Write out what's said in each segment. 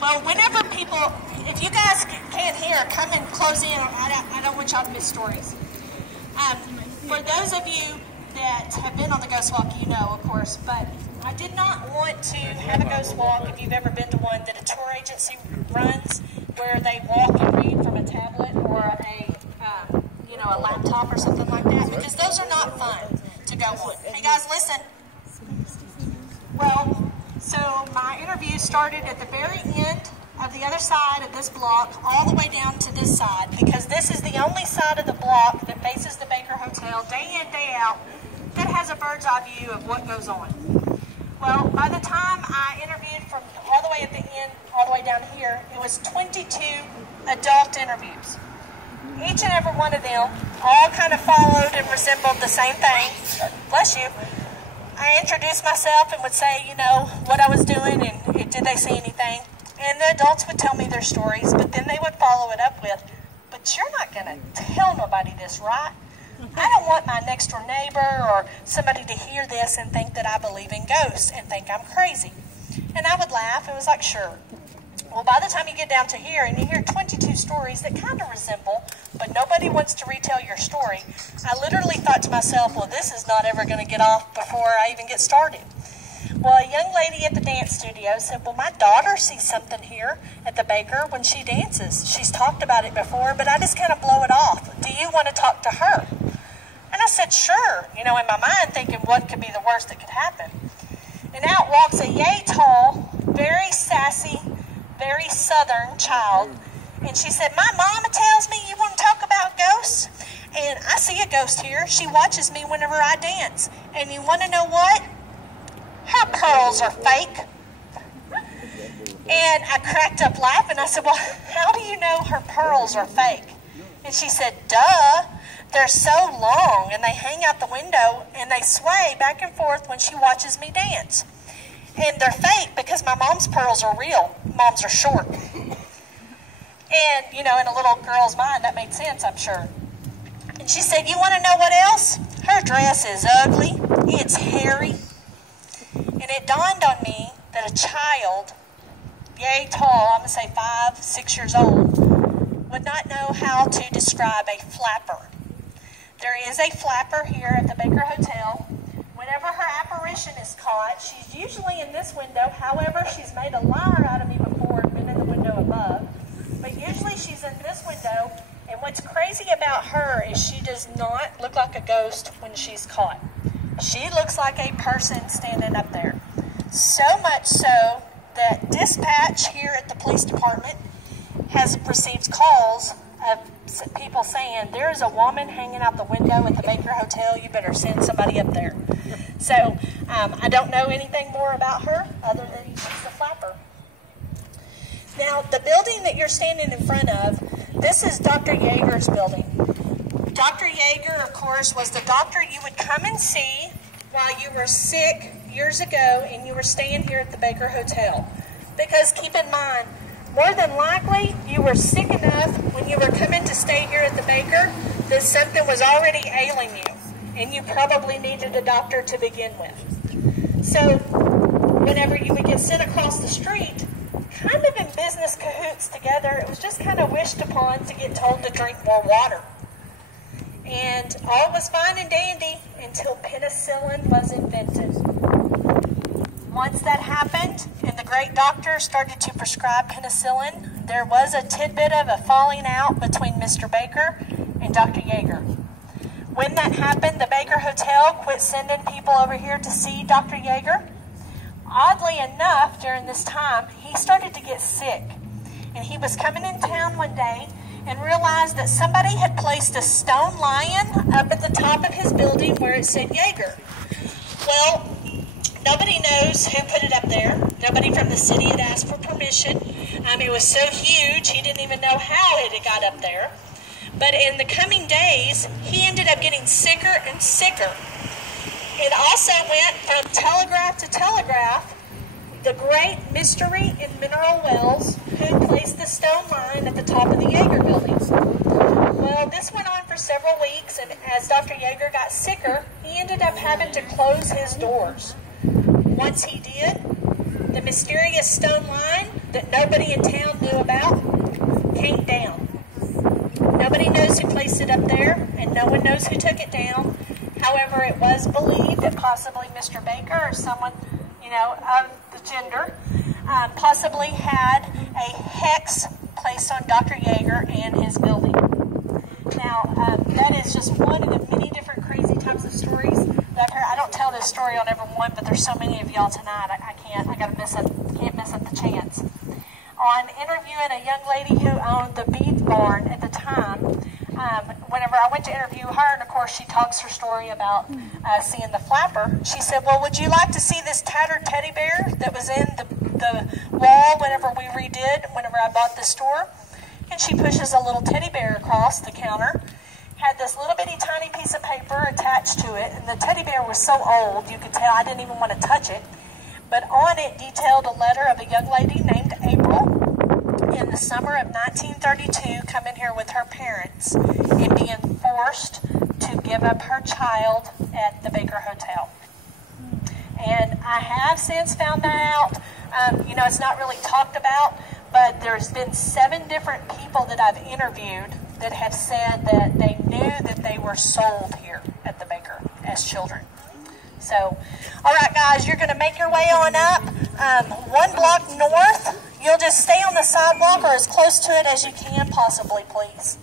Well, whenever people, if you guys can't hear, come and close in. I don't want y'all to miss stories. For those of you that have been on the ghost walk, you know, of course, but I did not want to have a ghost walk, if you've ever been to one, that a tour agency runs, where they walk and read from a tablet or a laptop or something like that, because those are not fun to go on. Hey guys, listen. Well, so my interview started at the very end of the other side of this block, all the way down to this side, because this is the only side of the block that faces the Baker Hotel, day in, day out, that has a bird's eye view of what goes on. Well, by the time I interviewed from all the way at the end, all the way down here, it was 22 adult interviews. Each and every one of them all kind of followed and resembled the same thing. Bless you. I introduced myself and would say, you know, what I was doing and did they see anything. And the adults would tell me their stories, but then they would follow it up with, but you're not going to tell nobody this, right? I don't want my next door neighbor or somebody to hear this and think that I believe in ghosts and think I'm crazy. And I would laugh. It was like, sure. Well, by the time you get down to here and you hear 22 stories that kind of resemble, but nobody wants to retell your story, I literally thought to myself, well, this is not ever going to get off before I even get started. Well, a young lady at the dance studio said, well, my daughter sees something here at the Baker when she dances. She's talked about it before, but I just kind of blow it off. Do you want to talk to her? And I said, sure, you know, in my mind thinking what could be the worst that could happen. And out walks a yay tall, very sassy, very southern child. And she said, my mama tells me you want to talk about ghosts. And I see a ghost here. She watches me whenever I dance. And you want to know what? Her pearls are fake. And I cracked up laughing. I said, well, how do you know her pearls are fake? And she said, duh. They're so long and they hang out the window and they sway back and forth when she watches me dance. And they're fake because my mom's pearls are real. Moms are short. And, you know, in a little girl's mind, that made sense, I'm sure. And she said, you want to know what else? Her dress is ugly. It's hairy. And it dawned on me that a child, yay tall, I'm going to say 5, 6 years old, would not know how to describe a flapper. There is a flapper here at the Baker Hotel. Whenever her apparition is caught, she's usually in this window. However, she's made a liar out of me before and been in the window above. But usually she's in this window. And what's crazy about her is she does not look like a ghost when she's caught. She looks like a person standing up there. So much so that dispatch here at the police department has received calls of people saying, there is a woman hanging out the window at the Baker Hotel, you better send somebody up there. So I don't know anything more about her other than she's a flapper. Now, the building that you're standing in front of, this is Dr. Yeager's building. Dr. Yeager, of course, was the doctor you would come and see while you were sick years ago and you were staying here at the Baker Hotel. Because keep in mind, more than likely, you were sick enough when you were coming to stay here at the Baker that something was already ailing you, and you probably needed a doctor to begin with. So, whenever you would get sent across the street, kind of in business cahoots together, it was just kind of wished upon to get told to drink more water. And all was fine and dandy until penicillin was invented. Once that happened, and the great doctor started to prescribe penicillin, there was a tidbit of a falling out between Mr. Baker and Dr. Yeager. When that happened, the Baker Hotel quit sending people over here to see Dr. Yeager. Oddly enough, during this time, he started to get sick. And he was coming in town one day and realized that somebody had placed a stone lion up at the top of his building where it said Yeager. Well, nobody knows who put it up there. Nobody from the city had asked for permission. It was so huge, he didn't even know how it had got up there. But in the coming days, he ended up getting sicker and sicker. It also went from telegraph to telegraph. The great mystery in Mineral Wells, who placed the stone line at the top of the Yeager building. Well, this went on for several weeks, and as Dr. Yeager got sicker, he ended up having to close his doors. Once he did, The mysterious stone line that nobody in town knew about came down. Nobody knows who placed it up there, and no one knows who took it down. However, it was believed that possibly Mr. Baker or someone, of the gender, possibly had a hex placed on Dr. Yeager and his building. Now, that is just one of the many different crazy types of stories that I've heard. I don't tell this story on every one, but there's so many of y'all tonight. I can't miss up the chance. On interviewing a young lady who owned the beef barn at the time, whenever I went to interview her, and of course she talks her story about seeing the flapper, she said, well, would you like to see this tattered teddy bear that was in the wall whenever I bought this store? And she pushes a little teddy bear across the counter, had this little bitty tiny piece of paper attached to it, and the teddy bear was so old, you could tell I didn't even want to touch it. But on it detailed a letter of a young lady named April in the summer of 1932 coming here with her parents and being forced to give up her child at the Baker Hotel. And I have since found that out. It's not really talked about, but there's been 7 different people that I've interviewed that have said that they knew that they were sold here at the Baker as children. So, all right, guys, you're going to make your way on up 1 block north. You'll just stay on the sidewalk or as close to it as you can possibly, please.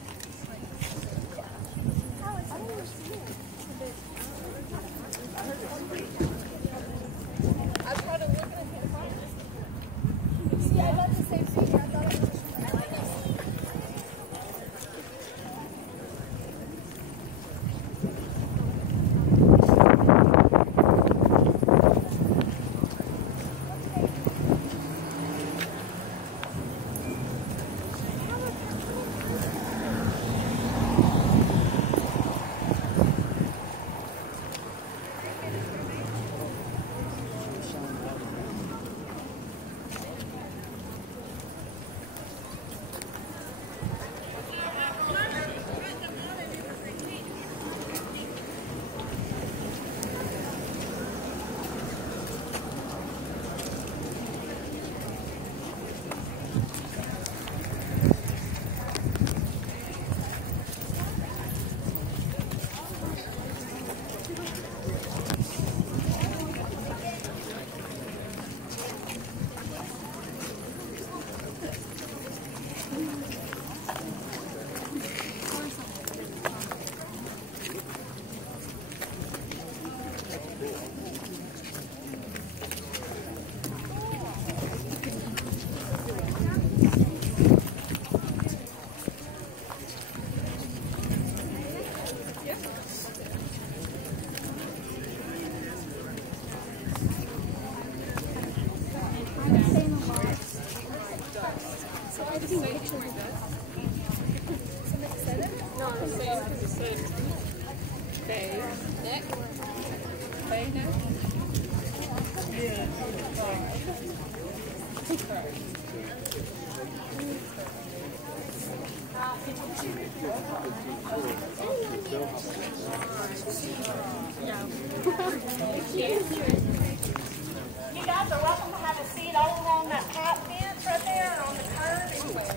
You guys are welcome to have a seat all along that path fence right there and on the curb anywhere.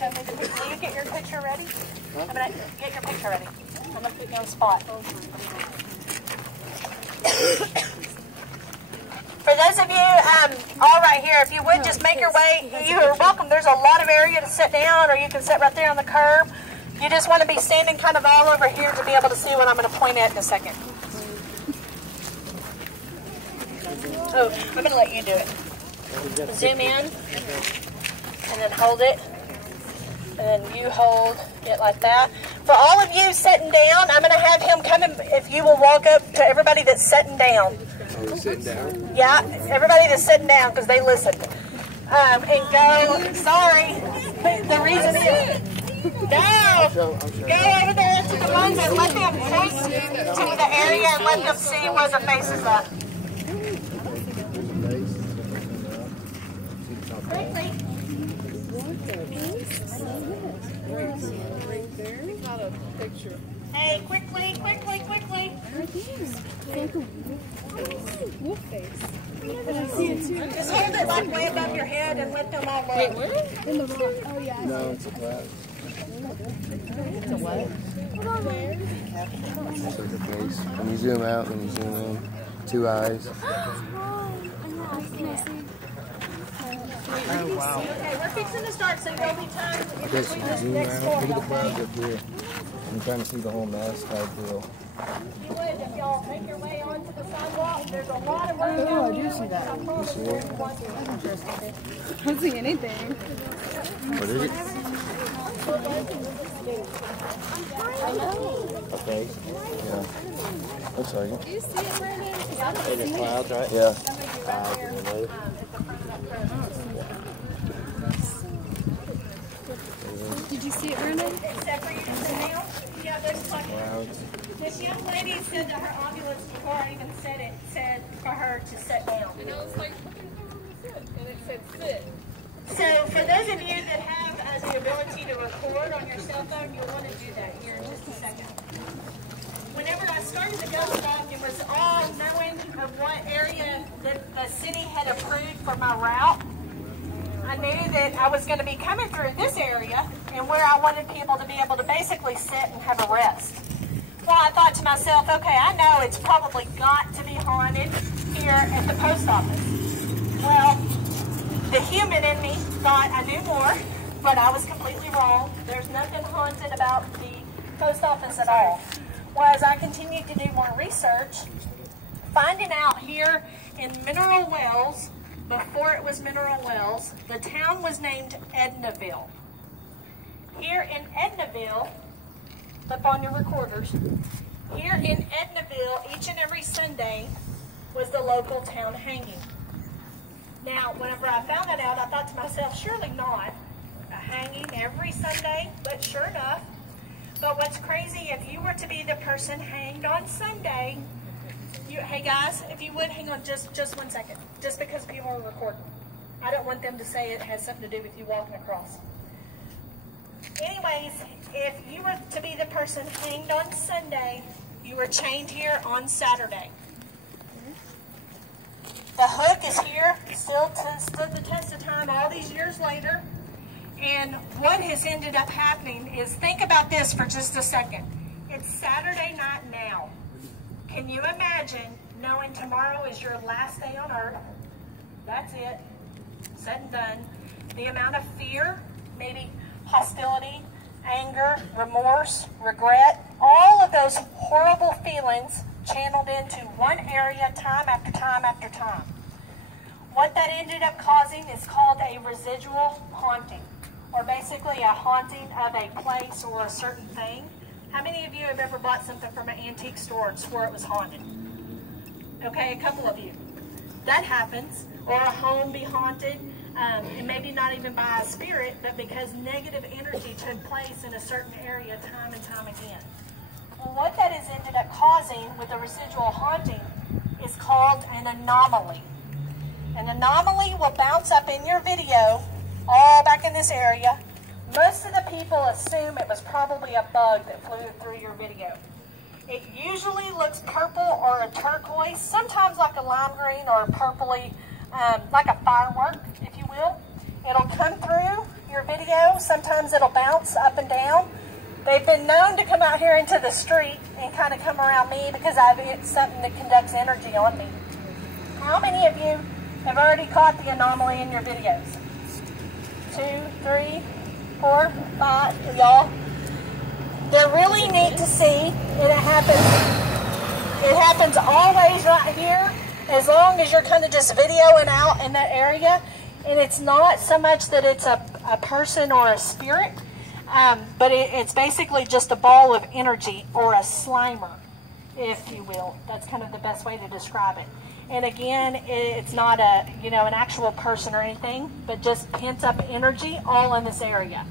Will you get your picture ready? I'm going to get your picture ready. I'm going to put you on the spot. For those of you all right here, if you would just make your way, you are welcome. There's a lot of area to sit down, or you can sit right there on the curb. You just want to be standing kind of all over here to be able to see what I'm going to point at in a second. Oh, I'm going to let you do it. Zoom in, and then hold it. And then you hold it like that. For all of you sitting down, I'm going to have him come in, if you will walk up to everybody that's sitting down. Oh, sitting down? Yeah, everybody that's sitting down because they listened. And go, sorry, the reason is, go over there to the ones and let them point to the area and let them see where the face is at. Quickly. Not a picture. Hey, quickly, quickly, quickly. Wolf face. Just hold it like way above your head and let them all look. Where? In the rock. Oh, yeah. No, it's a cloud. It's a what? It's like a face. When you zoom out, when you zoom in, 2 eyes. Oh, wow. Okay, we're fixing to start, so there'll be time in Yes, between you this zoom next out. story, Look at the clouds okay? up here. I'm trying to see the whole mask type deal. You would, if y'all make your way onto the sidewalk, there's a lot of room Oh, down I do here. see that. I promise you, if you want to. I don't see anything. What is it? A face? Yeah. Looks like it. Do you see it, Brandon? Like a cloud, right? Yeah. Clouds in the way. Did you see it, Brandon? Except for you to sit down. Yeah, there's like, Clouds. this young lady said to her ambulance before I even said it, said for her to sit down. And I was like, sit. And it said sit. So for those of you that have the ability to record on your cell phone, you'll want to do that here in just a second. Whenever I started the ghost walk, it was all knowing of what area that the city had approved for my route. I knew that I was going to be coming through this area and where I wanted people to be able to basically sit and have a rest. Well, I thought to myself, okay, I know it's probably got to be haunted here at the post office. Well, the human in me thought I knew more, but I was completely wrong. There's nothing haunted about the post office at all. Well, as I continued to do more research, finding out here in Mineral Wells, before it was Mineral Wells, the town was named Ednaville. Here in Ednaville, flip on your recorders, here in Ednaville, each and every Sunday was the local town hanging. Now, whenever I found that out, I thought to myself, surely not a hanging every Sunday, but sure enough. But what's crazy, if you were to be the person hanged on Sunday, hey guys, if you would, hang on just 1 second, just because people are recording. I don't want them to say it has something to do with you walking across. Anyways, if you were to be the person hanged on Sunday, you were chained here on Saturday. The hook is here, still stood the test of time all these years later. And what has ended up happening is, think about this for just a second. It's Saturday night now. Can you imagine knowing tomorrow is your last day on earth? That's it. Said and done. The amount of fear, maybe hostility, anger, remorse, regret, all of those horrible feelings channeled into one area time after time after time. What that ended up causing is called a residual haunting, or basically a haunting of a place or a certain thing. How many of you have ever bought something from an antique store and swore it was haunted? Okay, a couple of you. That happens. Or a home be haunted, and maybe not even by a spirit, but because negative energy took place in a certain area time and time again. Well, what that has ended up causing with a residual haunting is called an anomaly. An anomaly will bounce up in your video, all back in this area. Most of the people assume it was probably a bug that flew through your video. It usually looks purple or a turquoise, sometimes like a lime green or a purpley, like a firework, if you will. It'll come through your video. Sometimes it'll bounce up and down. They've been known to come out here into the street and kind of come around me because it's something that conducts energy on me. How many of you have already caught the anomaly in your videos? 2, 3, 4, 5, y'all. They're really neat to see, and it happens always right here, as long as you're kind of just videoing out in that area. And it's not so much that it's a person or a spirit, but it's basically just a ball of energy, or a slimer, if you will. That's kind of the best way to describe it. And again, it's not an actual person or anything, but just pent up energy all in this area.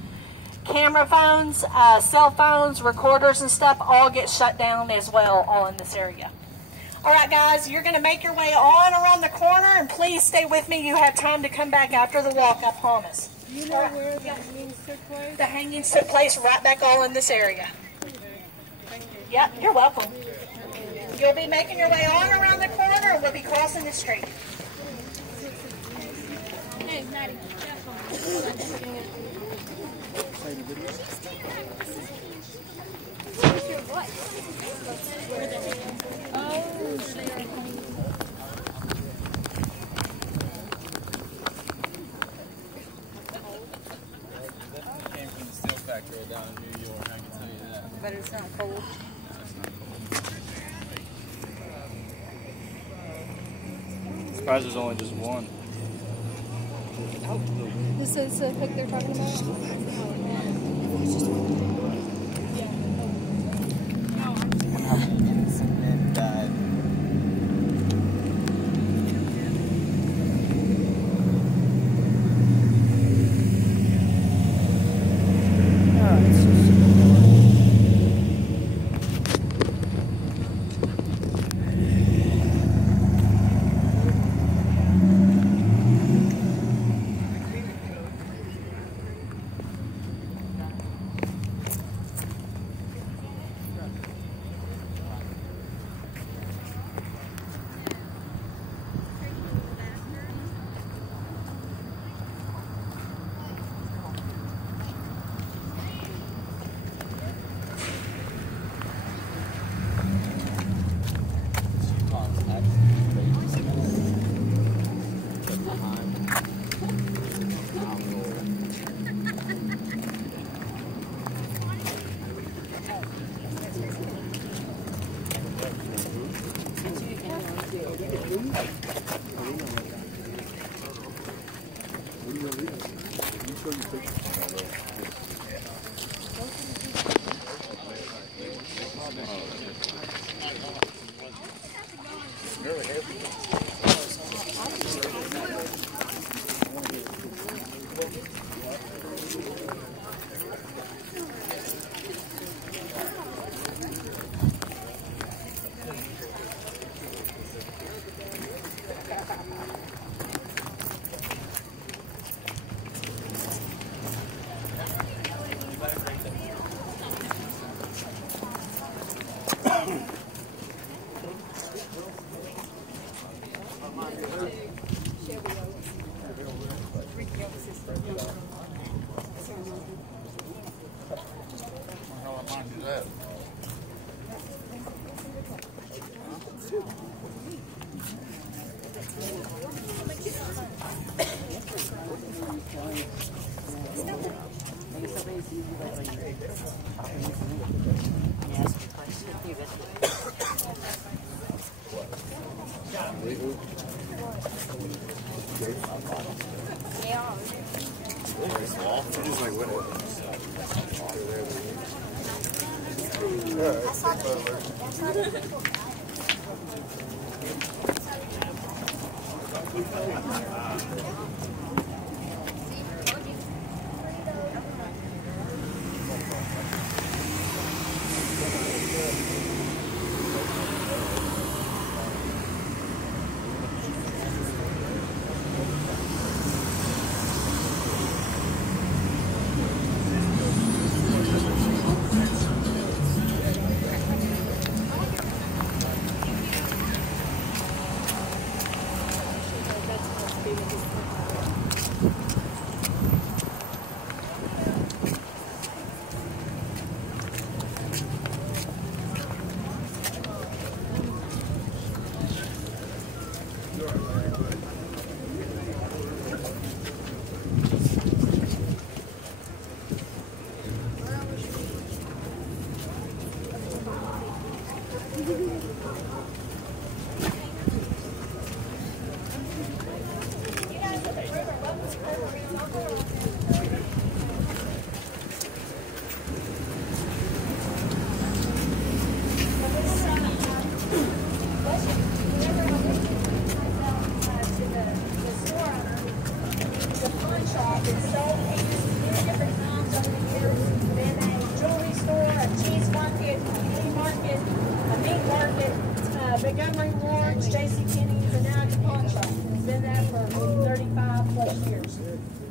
Camera phones, cell phones, recorders and stuff all get shut down as well, all in this area. All right, guys, you're going to make your way on around the corner, and please stay with me. You have time to come back after the walk, I promise. Do you know where the hangings took place? The hangings took place right back all in this area. Yep, you're welcome. You'll be making your way on around the corner, and we'll be crossing the street. Hey, Maddie. Came from the steel factory down in New York, I can tell you that. But it's not cold. Surprised there's only just one. This is the pic they're talking about? Innocent men died.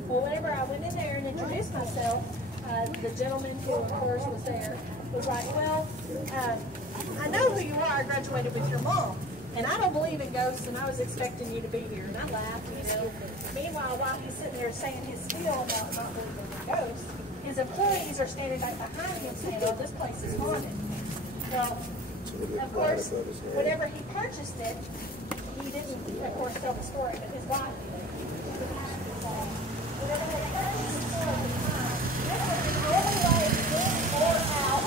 Well, whenever I went in there and introduced myself, the gentleman who, of course, was there was like, well, I know who you are. I graduated with your mom. And I don't believe in ghosts, and I was expecting you to be here. And I laughed, you know. Meanwhile, while he's sitting there saying his spiel about not believing in ghosts, his employees are standing right behind him saying, oh, this place is haunted. Well, of course, whenever he purchased it, he didn't, of course, tell the story, but his wife did. Whenever they purchased the store at the time, this was the only way in or out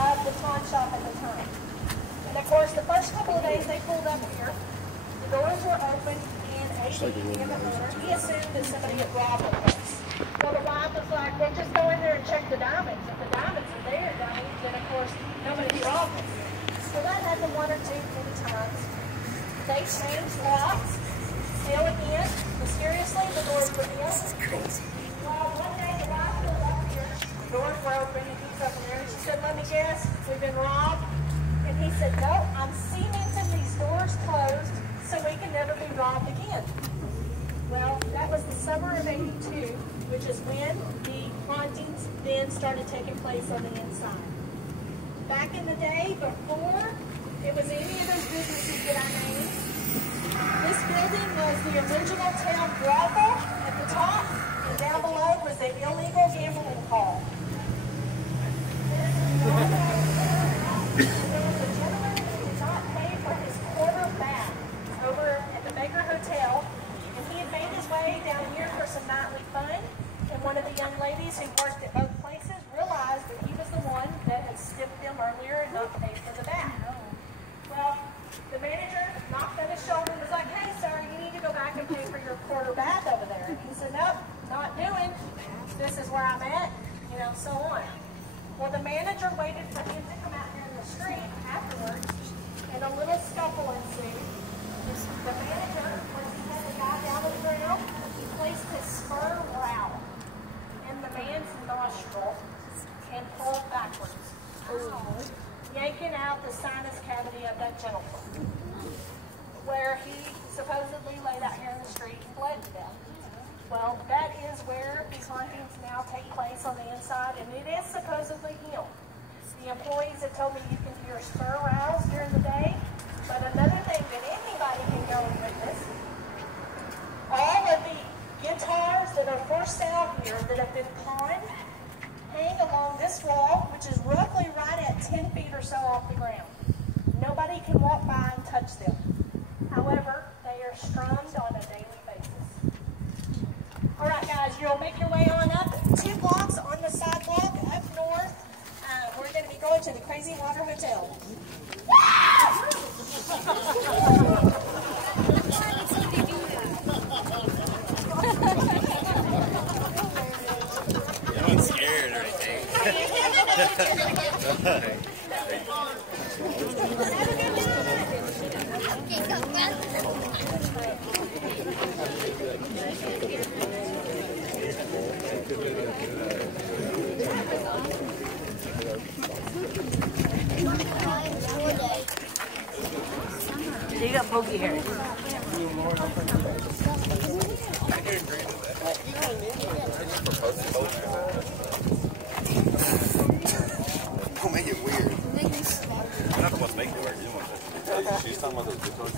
of the pawn shop at the time. And of course, the first couple of days they pulled up here, the doors were open, and A.D. and the owner, he assumed that somebody had robbed the place. Well, the wife was like, well, just go in there and check the diamonds. If the diamonds are there, then of course, nobody robbed them. So that happened one or two, many times. They changed locks, still again, mysteriously, the doors were in. That's crazy. Well, one day the wife pulled up here, the doors were open, and he's up in there, and she said, let me guess, we've been robbed. And he said, no, I'm cementing these doors closed so we can never be robbed again. Well, that was the summer of '82, which is when the hauntings then started taking place on the inside. Back in the day, before it was any of those businesses that I named, this building was the original town brothel at the top, and down below was the illegal gambling hall. There was a gentleman who did not pay for his quarter bath over at the Baker Hotel, and he had made his way down here for some nightly fun, and one of the young ladies who worked at both places realized that he was the one that had stiffed them earlier and not paid for the bath. Well, the manager knocked on his shoulder and was like, hey, sir, you need to go back and pay for your quarter bath over there. And he said, nope, not doing. This is where I'm at, you know, so on. Well, the manager waited for him to come out here in the street afterwards, and a little scuffle ensued. The manager, when he had the guy down on the ground, he placed his spur rowel in the man's nostril and pulled backwards, yanking out the sinus cavity of that gentleman, where he supposedly laid out here in the street and bled to death. Well, that is where these hauntings now take place on the inside, and it is supposedly him. The employees have told me you can hear spur rowels during the day, but another thing that anybody can go and witness, all of the guitars that are for sale here that have been pawned hang along this wall, which is roughly right at 10 feet or so off the ground. Nobody can walk by and touch them. However, they are strummed on a daily basis. All right, guys, you'll make your way on up 2 blocks on the sidewalk up north. We're going to be going to the Crazy Water Hotel. I'm not scared or anything. You got pokey hair. Don't make it weird. I'm not the one to make it weird. She's talking about those guitars.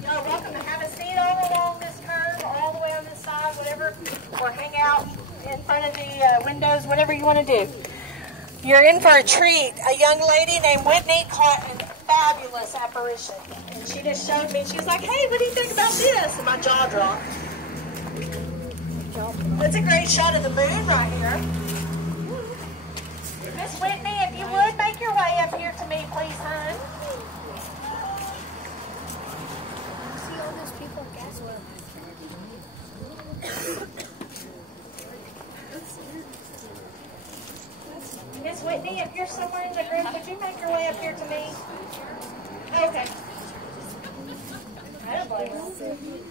You're welcome to have a seat all along this curve, all the way on this side, whatever, or hang out in front of the windows, whatever you want to do. You're in for a treat. A young lady named Whitney caught a fabulous apparition. And she just showed me, she was like, hey, what do you think about this? And my jaw dropped. That's a great shot of the moon right here. Miss Whitney, if you would, make your way up here to me, please, hon. See all those people at Gaswell. Miss Whitney, if you're somewhere in the group, would you make your way up here to me? Okay. I don't blame you.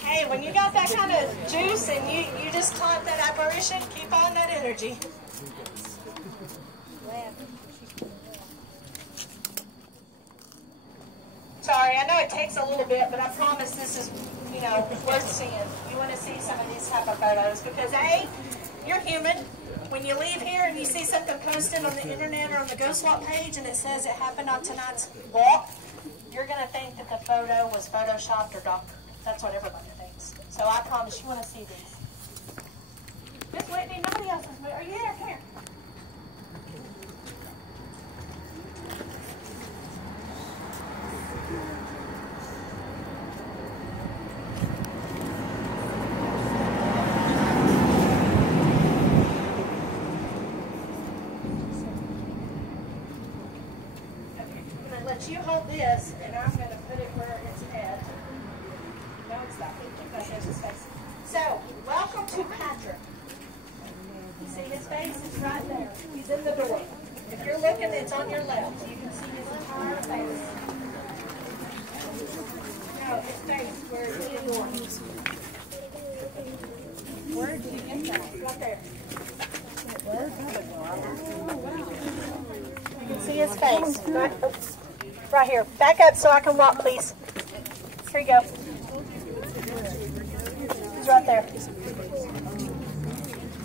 Hey, when you got that kind of juice and you just caught that apparition, keep on that energy. Sorry, I know it takes a little bit, but I promise this is, worth seeing. You want to see some of these type of photos because A, you're human. When you leave here and you see something posted on the internet or on the Ghost Walk page and it says it happened on tonight's walk, you're going to think that the photo was photoshopped or doctored. That's what everybody thinks. So I promise you want to see these. Miss Whitney, nobody else is. Are you there? Come here. You hold this, and I'm going to put it where it's at. No, it's not. That's his face. So, welcome to Patrick. You see his face? It's right there. He's in the door. If you're looking, it's on your left. You can see his entire face. No, his face where it's in the door. Where did you get that? Right there. You can see his face. Right here. Back up so I can walk, please. Here you go. He's right there.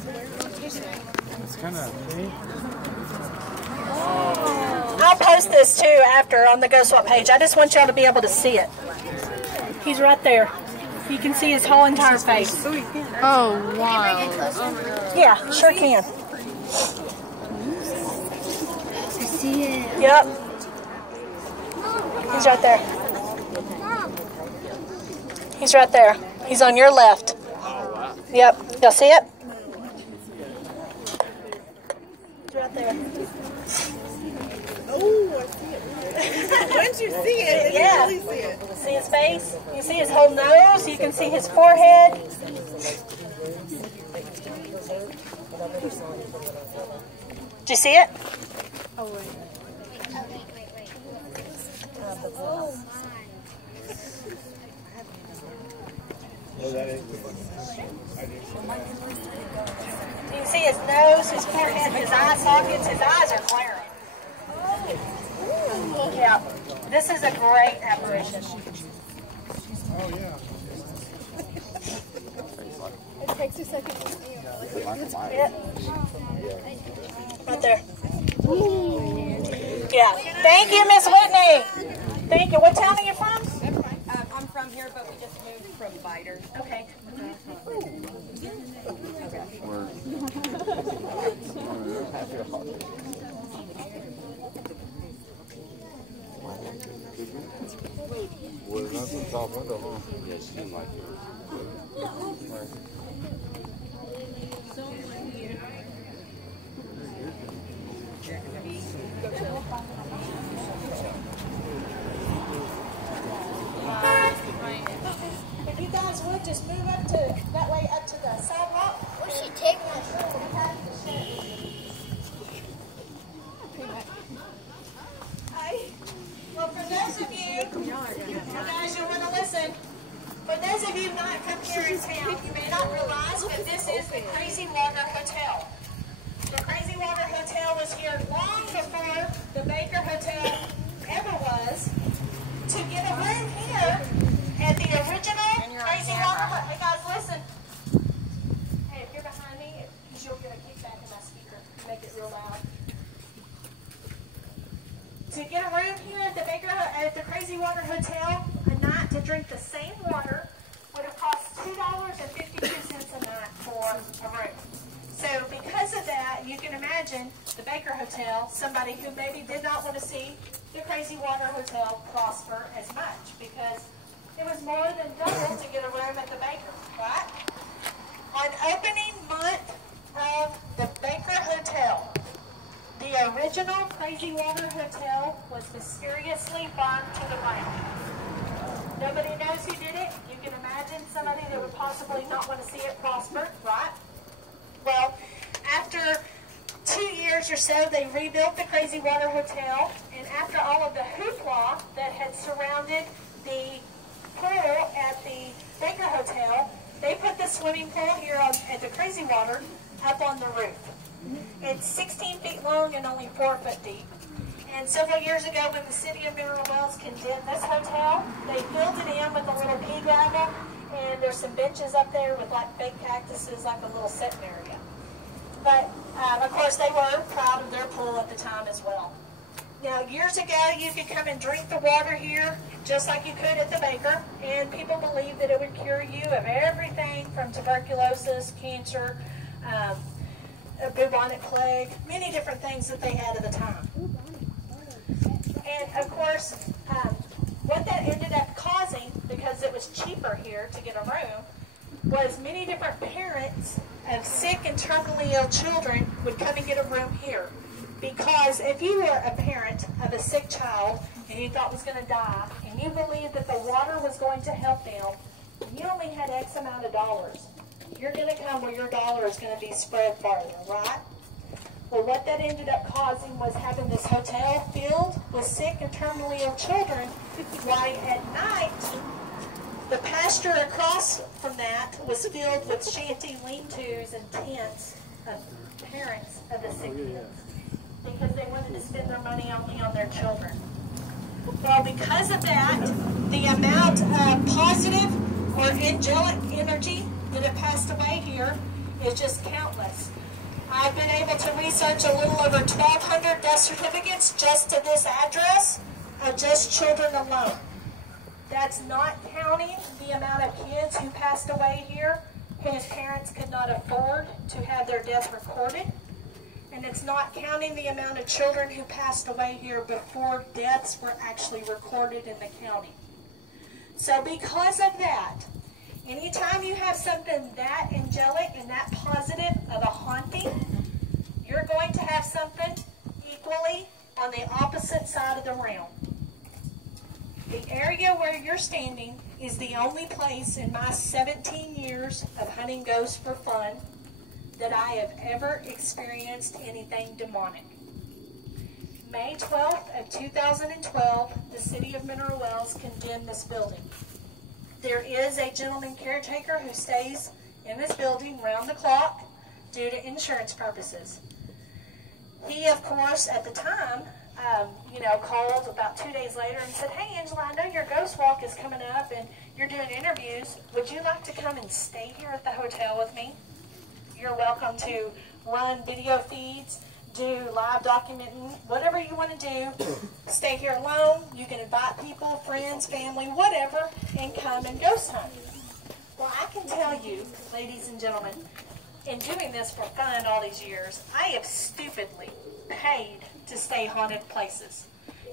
It's kind of pink. I'll post this too after on the Ghost Swap page. I just want y'all to be able to see it. He's right there. You can see his whole entire face. Oh, wow. Yeah, sure can. I see it. Yep. He's right there. He's right there. He's on your left. Yep. Y'all see it? He's right there. Oh, I see it. Once you see it, Yeah. you really see it. See his face? You see his whole nose? You can see his forehead. Did you see it? Oh, wait. Oh, my. You can see his nose, his forehead, his eye sockets. His eyes are glaring. Yeah. This is a great apparition. Oh, yeah. It takes a second to see it. Yeah. Right there. Yeah. Thank you, Miss Whitney. Thank you. What town are you from? I'm from here, but we just moved from Vidor. Okay. Well, that's the top window, huh? Yeah, she didn't like it. If you guys would just move up to that way up to the sidewalk. What should take my Well, for those of you, guys, you want to listen. For those of you not from here in town, you may not realize, but this is the Crazy Water Hotel. The Crazy Water Hotel was here long before the Baker Hotel ever was. To get a room here at the original Crazy Water Hotel. Hey guys, listen. Hey, if you're behind me, because you'll get a kickback in my speaker. Make it real loud. To get a room here at the Crazy Water Hotel a night to drink the same water would have cost $2.52 a night for a room. So because of that, you can imagine the Baker Hotel, somebody who maybe did not want to see the Crazy Water Hotel prosper as much because it was more than double to get a room at the Baker, right? On opening month of the Baker Hotel, the original Crazy Water Hotel was mysteriously burned to the ground. Nobody knows who did it. You can imagine somebody that would possibly not want to see it prosper, right? Well, after 2 years or so, they rebuilt the Crazy Water Hotel, and after all of the hoopla that had surrounded the pool at the Baker Hotel, they put the swimming pool here at the Crazy Water up on the roof. It's 16 feet long and only 4 foot deep. And several years ago, when the city of Mineral Wells condemned this hotel, they filled it in with a little pea gravel, and there's some benches up there with like fake cactuses, like a little sitting area. But of course, they were proud of their pool at the time as well. Now, years ago, you could come and drink the water here, just like you could at the Baker, and people believed that it would cure you of everything from tuberculosis, cancer, bubonic plague, many different things that they had at the time. And of course, what that ended up causing, because it was cheaper here to get a room, was many different parents of sick and terminally ill children would come and get a room here. Because if you were a parent of a sick child and you thought was going to die, and you believed that the water was going to help them, you only had X amount of dollars. You're going to come where your dollar is going to be spread farther, right? Well, what that ended up causing was having this hotel filled with sick and terminally ill children, while at night, the pasture across from that was filled with shanty lean-tos and tents of parents of the sick kids, because they wanted to spend their money only on their children. Well, because of that, the amount of positive or angelic energy that had passed away here is just countless. I've been able to research a little over 1,200 death certificates just to this address of just children alone. That's not counting the amount of kids who passed away here whose parents could not afford to have their death recorded. And it's not counting the amount of children who passed away here before deaths were actually recorded in the county. So because of that, anytime you have something that angelic and that positive of a haunting, you're going to have something equally on the opposite side of the realm. The area where you're standing is the only place in my 17 years of hunting ghosts for fun that I have ever experienced anything demonic. May 12th of 2012, the city of Mineral Wells condemned this building. There is a gentleman caretaker who stays in this building round the clock due to insurance purposes. He, of course, at the time, called about 2 days later and said, "Hey, Angela, I know your ghost walk is coming up and you're doing interviews. Would you like to come and stay here at the hotel with me? You're welcome to run video feeds, do live documenting, whatever you want to do. Stay here alone. You can invite people, friends, family, whatever, and come and ghost hunt." Well, I can tell you, ladies and gentlemen, in doing this for fun all these years, I have stupidly paid to stay haunted places.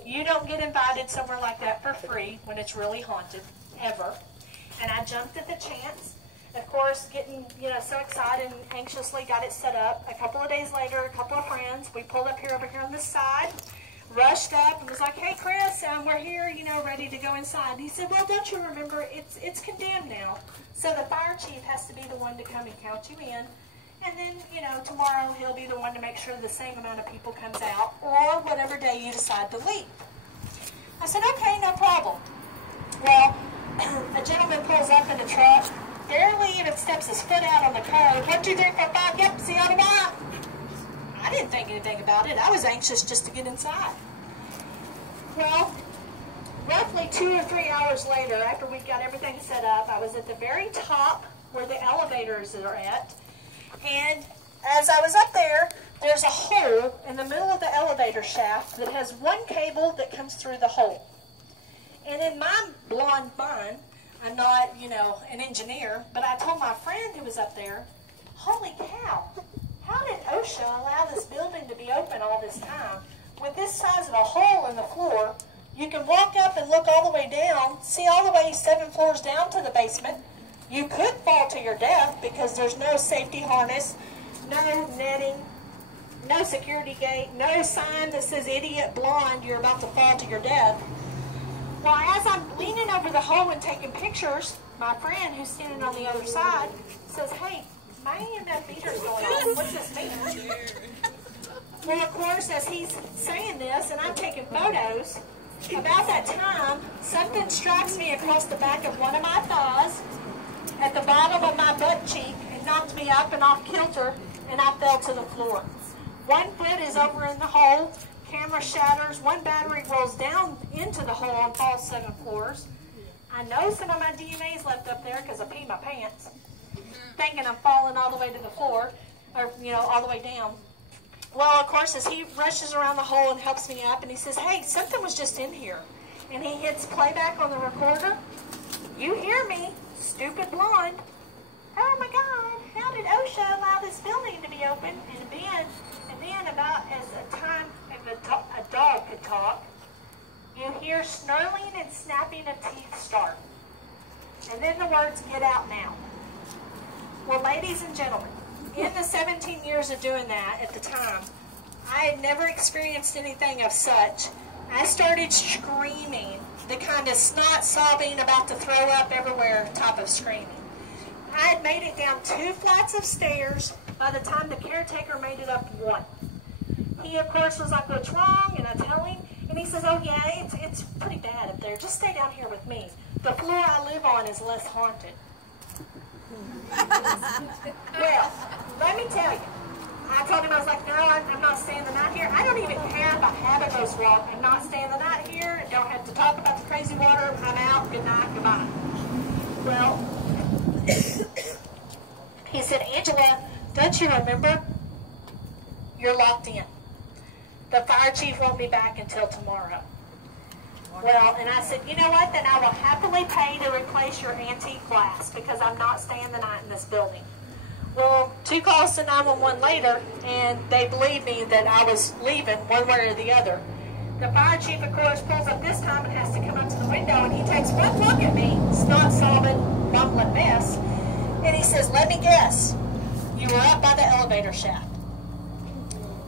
You don't get invited somewhere like that for free when it's really haunted, ever. And I jumped at the chance. Of course, getting so excited and anxiously got it set up. A couple of days later, a couple of friends, we pulled up over here on this side, rushed up and was like, "Hey, Chris, we're here, ready to go inside." And he said, "Well, don't you remember, it's condemned now. So the fire chief has to be the one to come and count you in. And then, tomorrow he'll be the one to make sure the same amount of people comes out, or whatever day you decide to leave." I said, "Okay, no problem." Well, a gentleman pulls up in the truck, barely even steps his foot out on the curb. 1, 2, 3, 4, 5, yep, see you on the bye. I didn't think anything about it. I was anxious just to get inside. Well, roughly 2 or 3 hours later, after we got everything set up, I was at the very top where the elevators are at. And as I was up there, there's a hole in the middle of the elevator shaft that has one cable that comes through the hole. And in my blonde mind, I'm not, an engineer, but I told my friend who was up there, "Holy cow, how did OSHA allow this building to be open all this time? With this size of a hole in the floor, you can walk up and look all the way down, see all the way 7 floors down to the basement. You could fall to your death because there's no safety harness, no netting, no security gate, no sign that says 'idiot blonde, you're about to fall to your death.'" Well, as I'm leaning over the hole and taking pictures, my friend who's standing on the other side says, "Hey, my EMF meter's going on. What's this mean?" Well, of course, as he's saying this and I'm taking photos, about that time, something strikes me across the back of one of my thighs, at the bottom of my butt cheek, and knocked me up and off kilter, and I fell to the floor. 1 foot is over in the hole, camera shatters, one battery rolls down into the hole and falls 7 floors. I know some of my DNA is left up there because I peed my pants, thinking I'm falling all the way to the floor, or, all the way down. Well, of course, as he rushes around the hole and helps me up, and he says, "Hey, something was just in here." And he hits playback on the recorder. "You hear me, stupid blonde. Oh my God, how did OSHA allow this building to be open?" And then about as a time if a dog could talk, you hear snarling and snapping of teeth start. And then the words, "Get out now." Well, ladies and gentlemen, in the 17 years of doing that at the time, I had never experienced anything of such. I started screaming, the kind of snot sobbing, about to throw up everywhere type of screaming. I had made it down 2 flights of stairs by the time the caretaker made it up 1. He, of course, was like, "What's wrong?" And I tell him, and he says, "Oh yeah, it's pretty bad up there. Just stay down here with me. The floor I live on is less haunted." Well, let me tell you, I told him, I was like, "No, I'm not staying the night here. I don't even have a habit ghost walk. I'm not staying the night here. Don't have to talk about the crazy water. I'm out. Good night. Goodbye." Well, he said, "Angela, don't you remember? You're locked in. The fire chief won't be back until tomorrow. Well, and I said, you know what, then I will happily pay to replace your antique glass because I'm not staying the night in this building. Well, 2 calls to 911 later, and they believed me that I was leaving one way or the other. The fire chief, of course, pulls up this time and has to come up to the window, and he takes one look at me, snot-solvent, mumbling mess, and he says, let me guess, you were up by the elevator shaft.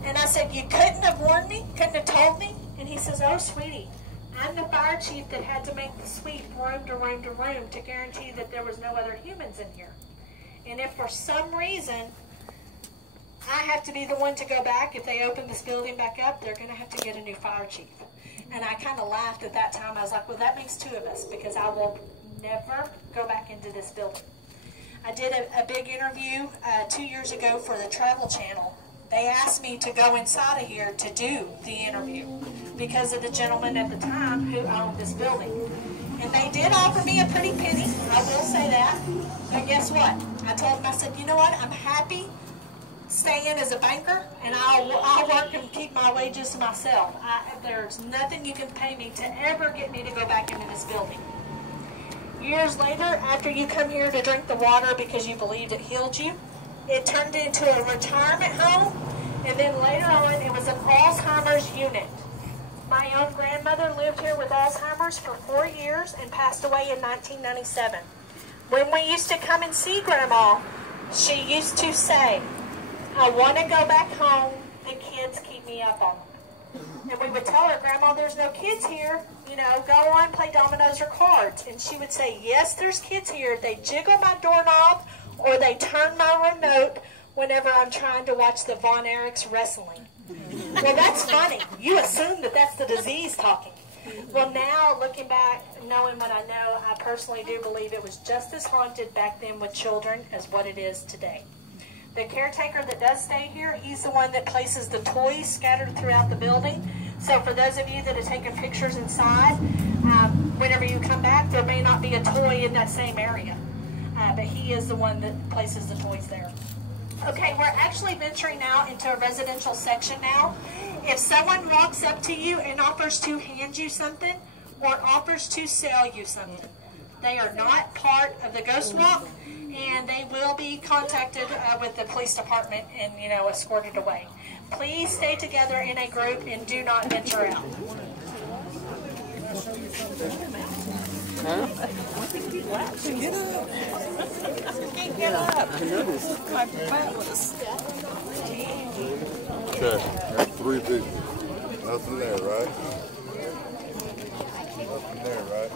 And I said, you couldn't have warned me? Couldn't have told me? And he says, oh, sweetie, I'm the fire chief that had to make the sweep room to room to room to guarantee that there was no other humans in here. And if for some reason I have to be the one to go back, if they open this building back up, they're going to have to get a new fire chief. And I kind of laughed at that time. I was like, well, that makes 2 of us because I will never go back into this building. I did a big interview 2 years ago for the Travel Channel. They asked me to go inside of here to do the interview because of the gentleman at the time who owned this building. And they did offer me a pretty penny, I will say that. But guess what? I told them, I said, you know what? I'm happy staying as a banker, and I'll work and keep my wages to myself. There's nothing you can pay me to ever get me to go back into this building. Years later, after you come here to drink the water because you believed it healed you, it turned into a retirement home, and then later on, it was an Alzheimer's unit. My own grandmother lived here with Alzheimer's for 4 years and passed away in 1997. When we used to come and see Grandma, she used to say, I want to go back home, the kids keep me up on them. And we would tell her, Grandma, there's no kids here, you know, go on, play dominoes or cards. And she would say, yes, there's kids here. They jiggle my doorknob or they turn my remote whenever I'm trying to watch the Von Erichs wrestling. Well, that's funny. You assume that that's the disease talking. Well, now, looking back, knowing what I know, I personally do believe it was just as haunted back then with children as what it is today. The caretaker that does stay here, he's the one that places the toys scattered throughout the building. So for those of you that have taken pictures inside, whenever you come back, there may not be a toy in that same area. But he is the one that places the toys there. Okay, we're actually venturing out into a residential section now. If someone walks up to you and offers to hand you something or offers to sell you something, they are not part of the ghost walk, and they will be contacted with the police department and, you know, escorted away. Please stay together in a group and do not venture out. Huh? Get up. Can't get up. I noticed. My was. Okay, that's 3 people. Nothing there, right? Nothing there, right?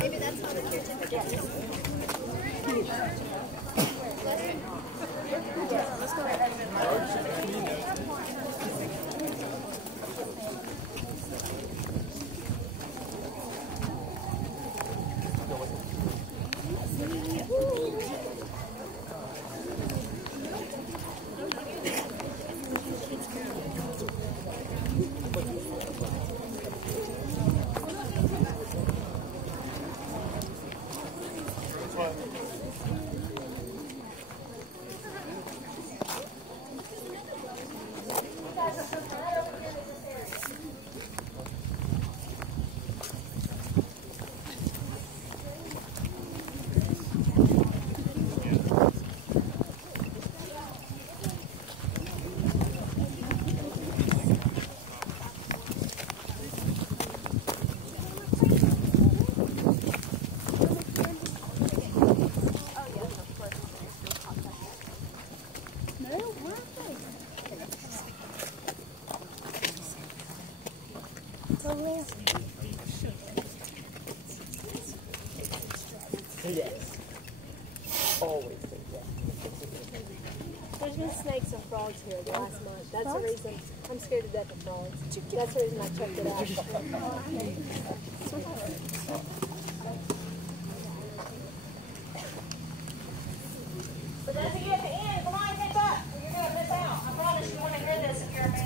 Maybe that's how the caretaker gets it. Let's go ahead. Yes. Always think that. There's been snakes and frogs here the last month. That's the reason I'm scared to death of frogs. That's the reason I checked it out. But that's you at the end. Come on, take up. You're going to miss out. I promise you want to hear this if you're a man.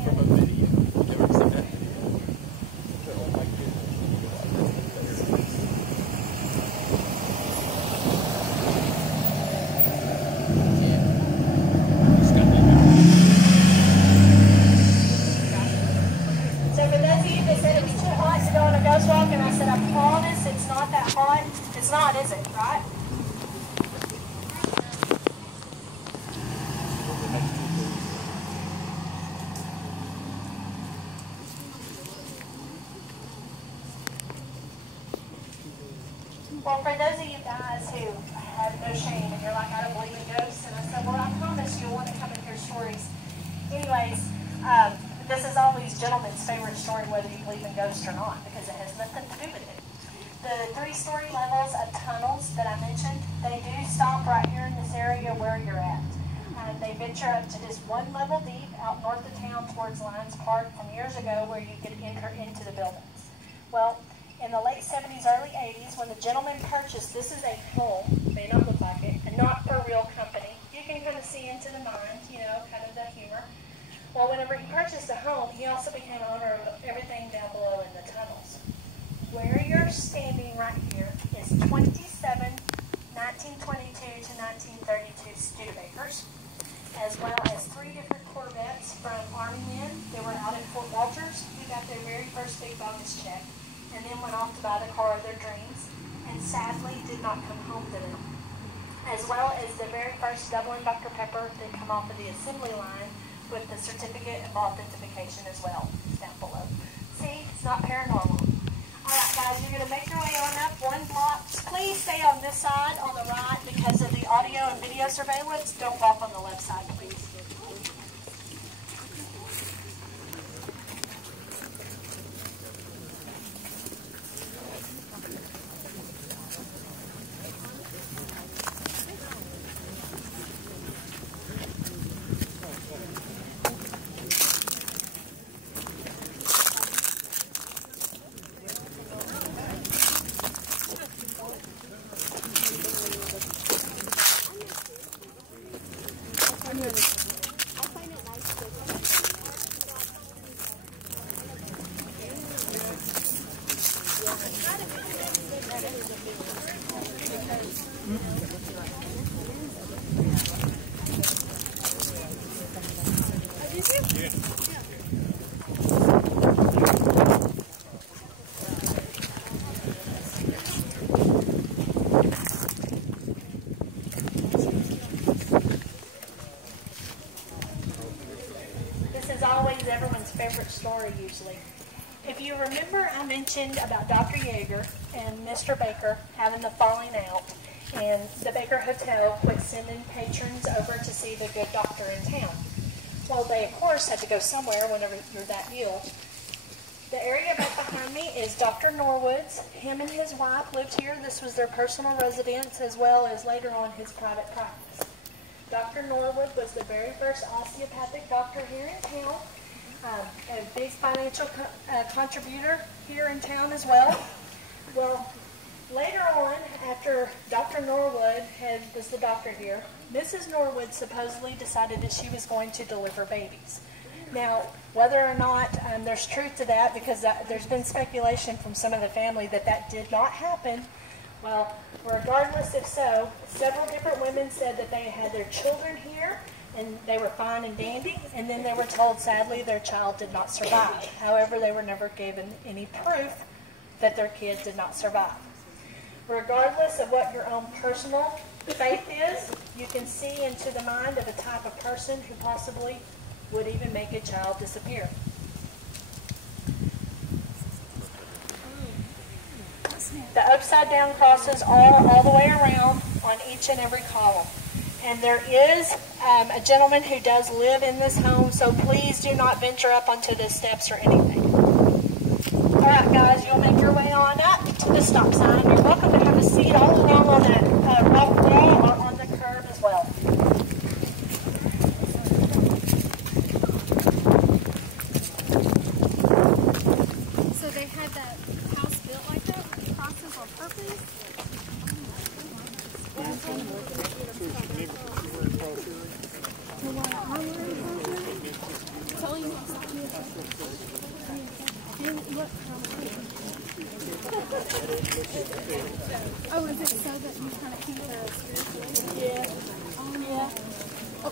It's not, is it? Right? Well, for those of you guys who have no shame and you're like, I don't believe in ghosts, and I said, well, I promise you'll want to come and hear stories. Anyways, this is always gentlemen's favorite story, whether you believe in ghosts or not, because it has nothing to do with it. The 3-story levels of tunnels that I mentioned, they do stop right here in this area where you're at. They venture up to just 1 level deep out north of town towards Lions Park from years ago where you could enter into the buildings. Well, in the late 70s, early 80s, when the gentleman purchased, this is a home, may not look like it, and not for real company. You can kind of see into the mind, you know, kind of the humor. Well, whenever he purchased a home, he also became owner of everything down below in the tunnels. Where you're standing right here is 27 1922 to 1932 Studebakers, as well as 3 different Corvettes from Army men that were out at Fort Walters who got their very first big bonus check, and then went off to buy the car of their dreams, and sadly did not come home to them. As well as the very first Dublin Dr. Pepper that come off of the assembly line with the certificate of authentication as well. It's down below. See, it's not paranormal. Alright guys, you're going to make your way on up 1 block. Please stay on this side, on the right, because of the audio and video surveillance. Don't walk on the left side, please. Everyone's favorite story usually. If you remember, I mentioned about Dr. Yeager and Mr. Baker having the falling out, and the Baker Hotel quit sending patrons over to see the good doctor in town. Well, they of course had to go somewhere whenever you're that ill. The area back behind me is Dr. Norwood's. Him and his wife lived here. This was their personal residence as well as later on his private practice. Dr. Norwood was the very first osteopathic doctor here in town. A big financial contributor here in town as well. Well, later on, after Dr. Norwood was the doctor here, Mrs. Norwood supposedly decided that she was going to deliver babies. Now, whether or not there's truth to that, because there's been speculation from some of the family that that did not happen, well, regardless if so, several different women said that they had their children here, and they were fine and dandy, and then they were told, sadly, their child did not survive. However, they were never given any proof that their kid did not survive. Regardless of what your own personal faith is, you can see into the mind of a type of person who possibly would even make a child disappear. The upside down crosses are all the way around on each and every column. And there is a gentleman who does live in this home, so please do not venture up onto the steps or anything. Alright guys, you'll make your way on up to the stop sign. You're welcome to have a seat all along on that rock wall or on the curb as well. So they had that house built like that, with crosses on purpose? Oh, is it so that you kind of keep her spiritually? Yeah. Yeah. Oh.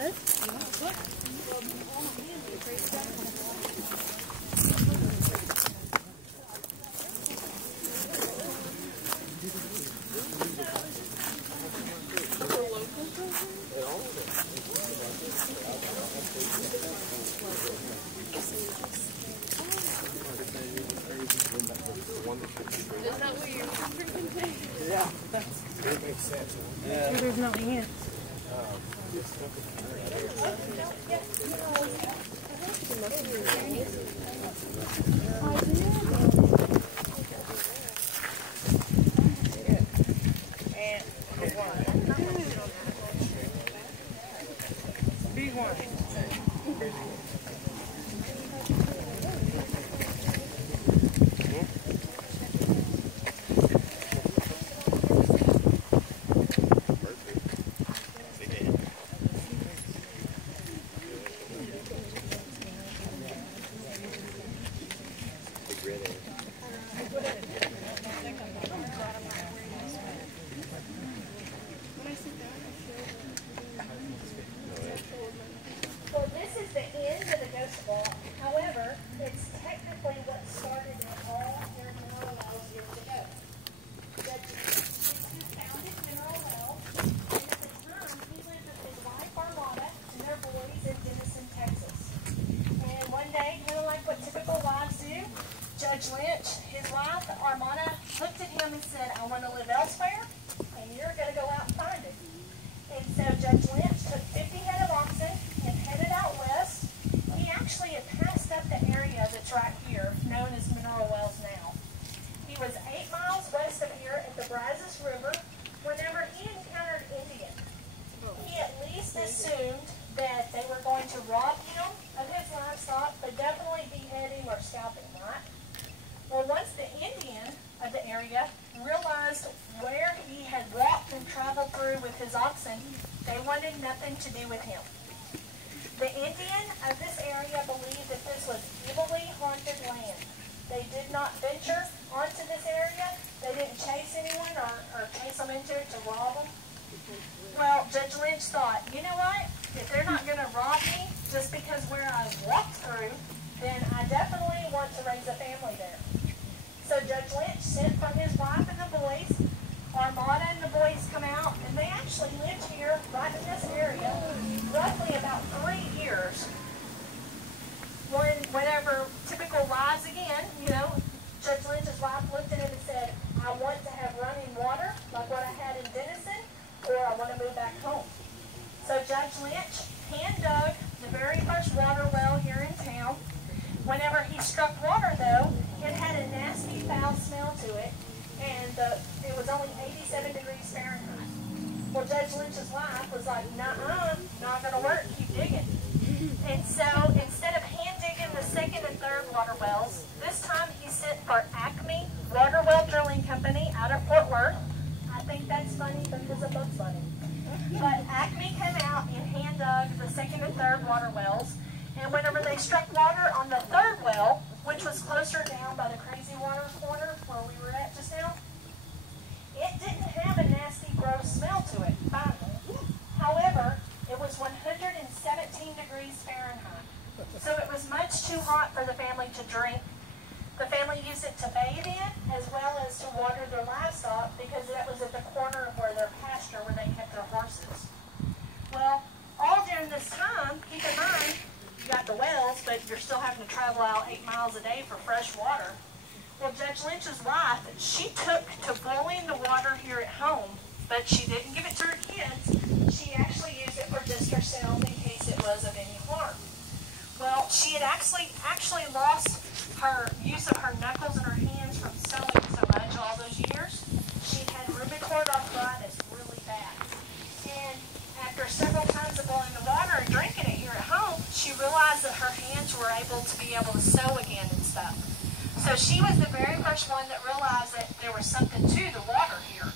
There's no hand. Well, this is the end of the ghost walk. However, it's technically what started it all here in Mineral Wells years ago. Judge founded Mineral Wells, and at the time, he lived with his wife Armada and their boys in Denison, Texas. And one day, kind of like what typical wives do, Judge Lynch, his wife Armada, looked at him and said, "I want to live elsewhere, and you're going to go out and find it." And so Judge Lynch took 50 head of oxen and headed out west. He actually had passed up the area that's right here, known as Mineral Wells now. He was 8 miles west of here at the Brazos River whenever he encountered Indians. He at least assumed that they were going to rob him of his livestock, but definitely behead him or scalp him, right? Well, once the Indian of the area realized where he had walked and traveled through with his oxen, they wanted nothing to do with him. The Indian of this area believed that this was evilly haunted land. They did not venture onto this area. They didn't chase anyone or chase them into it to rob them. Well, Judge Lynch thought, you know what? If they're not going to rob me just because where I walked through, then I definitely want to raise a family there. So Judge Lynch sent for his wife and the boys. Armada and the boys come out, and they actually lived here, right in this area, roughly about 3 years. Whenever typical wives again, you know, Judge Lynch's wife looked at him and said, "I want to have running water, like what I had in Denison, or I want to move back home." So Judge Lynch hand dug the very first water well here in town. Whenever he struck water, though, it had a nasty, foul smell to it, and it was only 87 degrees Fahrenheit. Well, Judge Lynch's wife was like, "Nuh-uh, not going to work, keep digging." And so instead of hand digging the second and third water wells, this time he sent for Acme Water Well Drilling Company out of Fort Worth. I think that's funny because it looks funny. But Acme came out and hand dug the second and third water wells. And whenever they struck water on the third well, which was closer down by the Crazy Water corner where we were at just now, it didn't have a nasty, gross smell to it, finally. However, it was 117 degrees Fahrenheit. So it was much too hot for the family to drink. The family used it to bathe in as well as to water their livestock because that was at the corner of where their pasture, where they kept their horses. Well, all during this time, keep in mind, you got the wells, but you're still having to travel out 8 miles a day for fresh water. Well, Judge Lynch's wife, she took to boiling the water here at home, but she didn't give it to her kids. She actually used it for just herself in case it was of any harm. Well, she had actually lost her use of her knuckles and her hands from sewing so much all those years. She had rheumatoid arthritis really bad. And after several times of boiling the water and drinking it here at home, she realized that her hands were able to sew again and stuff. So she was the very first one that realized that there was something to the water here.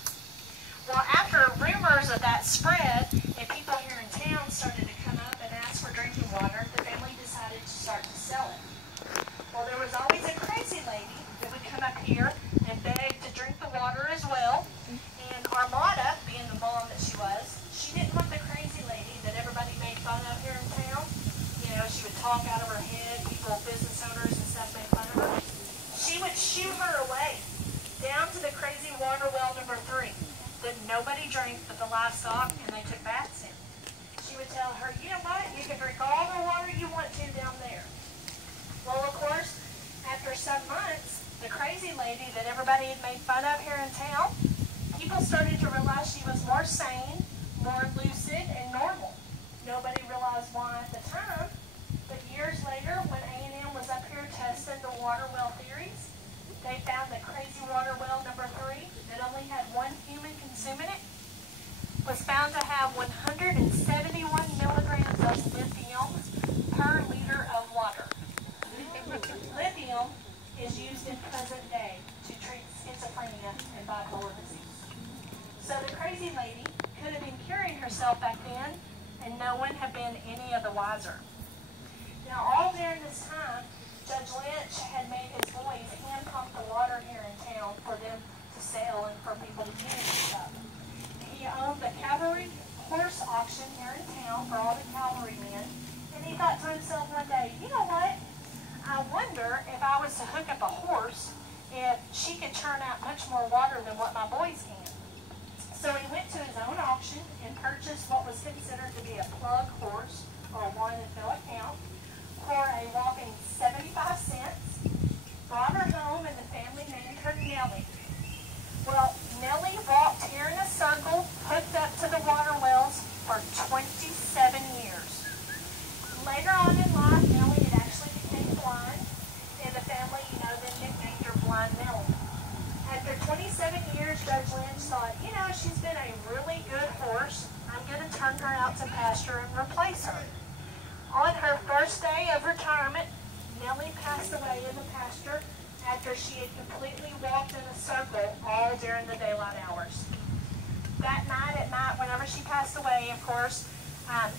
Well, after rumors of that spread and people here in town started to come up and ask for drinking water, the family decided to start to sell it. Well, there was always a crazy lady that would come up here and beg to drink the water as well. And Armada, being the mom that she was, she didn't want the crazy lady that everybody made fun tank with the livestock and they took baths in. She would tell her, you know what, you can drink all the water you want to down there. Well, of course, after some months, the crazy lady that everybody had made fun of here in town, people started to realize she was more sane, more lucid, and normal. Nobody realized why at the time, but years later, when A&M was up here testing the water well theories, they found that crazy water well number 3, that only had one human consuming it, was found to have 171 milligrams of lithium per liter of water. Lithium is used in present day to treat schizophrenia and bipolar disease. So the crazy lady could have been curing herself back then, and no one had been any of the wiser. Now, all during this time, Judge Lynch had made his boys hand pump the water here in town for them to sell and for people to use and stuff. He owned the cavalry horse auction here in town for all the cavalrymen, and he thought to himself one day, you know what? I wonder if I was to hook up a horse, if she could churn out much more water than what my boys can. So he went to his own auction and purchased what was considered to be a plug horse, or one in no account, for a whopping 75 cents, brought her home, and the family named her Nellie. Well, Nellie walked here in a circle, hooked up to the water wells for 27 years. Later on in life, Nellie had actually became blind, and the family, then nicknamed her Blind Nellie. After 27 years, Judge Lynch thought, she's been a really good horse. I'm going to turn her out to pasture and replace her. On her first day of retirement, Nellie passed away in the pasture after she had completely walked in a circle all during the daylight hours. That night at night, whenever she passed away, of course,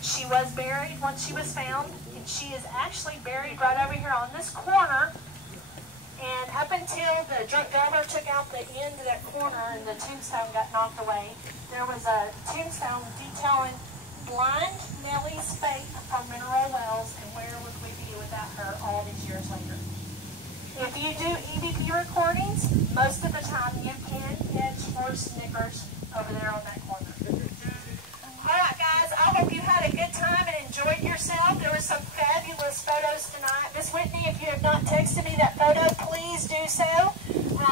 she was buried once she was found, and she is actually buried right over here on this corner. And up until the drunk driver took out the end of that corner and the tombstone got knocked away, there was a tombstone detailing Blind Nellie's fate from mineral wells, and where would we be without her all these years later? If you do EVP recordings, most of the time you can catch horse snickers over there on that corner. Alright guys, I hope you had a good time and enjoyed yourself. There were some fabulous photos tonight. Miss Whitney, if you have not texted me that photo, please do so.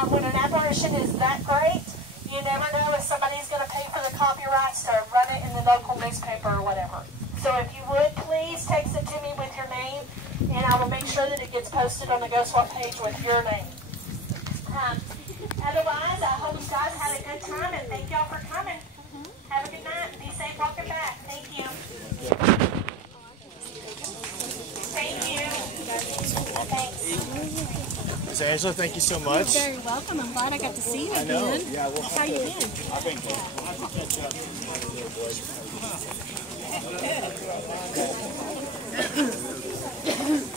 When an apparition is that great, you never know if somebody's going to pay for the copyrights to run it in the local newspaper or whatever. So if you would, please text it to me with your name, and I will make sure that it gets posted on the Ghost Walk page with your name. Otherwise, I hope you guys had a good time, and thank y'all for coming. Have a good night, and be safe walking back. Thank you. Thank you. Thanks. Miss Angela, thank you so much. You're very welcome. I'm glad I got to see you again. I know. Yeah, well, how you been? I've been good. We'll have to catch up.